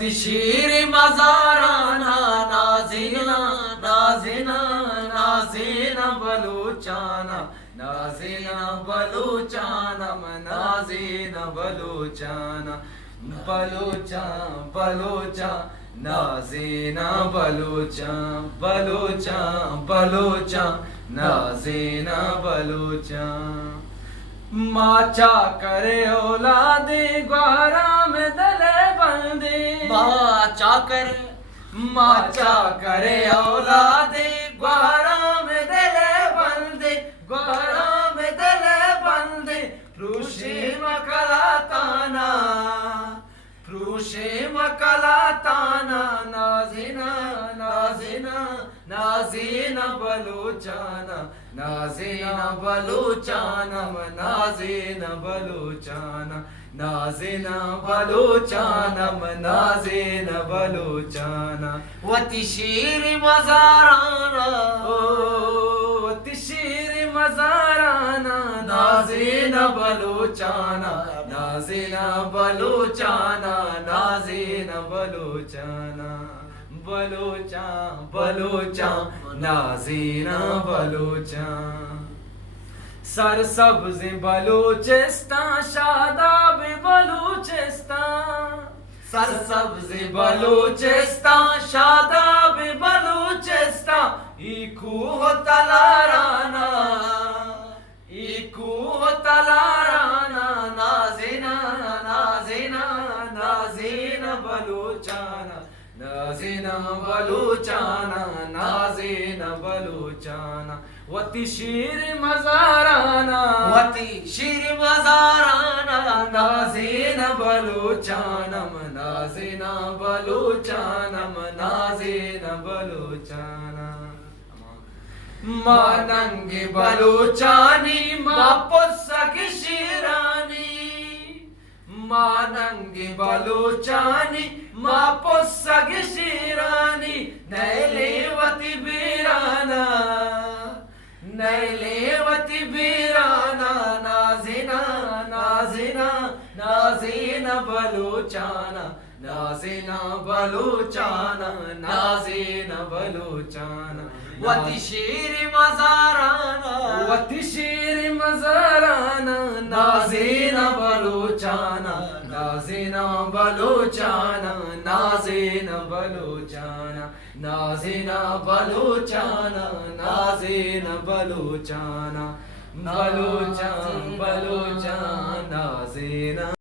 शीर मज़ाराना नाज़ीना नाज़ीना नाज़ीना बलूचाना नाज़ीना बलूचाना नाज़ीना बलूचाना बलूचा बलूचा नाज़ीना बलूचा बलूचा बलूचा नाज़ीना बलूचा। माचा करे औलादे ग्वारा में दले बंदे माचा करे औलादे ग्वारा में दले बंदे ग्वारा में दले बंदे प्रूशे मकलाताना नाज़ीना नाज़ीना नाज़ीना बलूचाना नाज़ीना बलूचाना नाज़ीना बलूचाना नाज़ीना बलूचाना नाज़ीना बलूचाना वती शीर मज़ाराना ओ वती शीर मज़ाराना नाज़ीना बलूचाना नाज़ीना बलूचाना नाज़ीना बलूचाना बलूचा बलूचा नाज़ीना बलूचा। सरसब्ज़ बलूचिस्तान शादाब बलूचिस्तान सरसब्ज़ बलूचिस्तान शादाब बलूचिस्तान इकू हो तलाराना नाज़ीना नाज़ीना नाज़ीना बलूचाना नाज़ीना बलूचाना नाज़ीना बलूचाना वती शीर मज़ाराना नाज़ीना बलूचाना नाज़ीना बलूचाना नाज़ीना बलूचाना। माँ नंगे बलूचानी माँ पुस्सक शिरानी माँ नंगे बलूचानी माँ पुस्सक शिरानी नैलेवती बीराना नाज़ीना नाज़ीना नाज़ीना बलूचाना नाज़ीना बलूचाना नाज़ीना बलूचाना वती शीर मज़ाराना नाज़ीना बलूचाना नाज़ीना बलूचाना नाज़ीना बलूचाना नाज़ीना बलूचाना नाज़ीना बलूचाना बलूचा बलूचा नाज़ीना।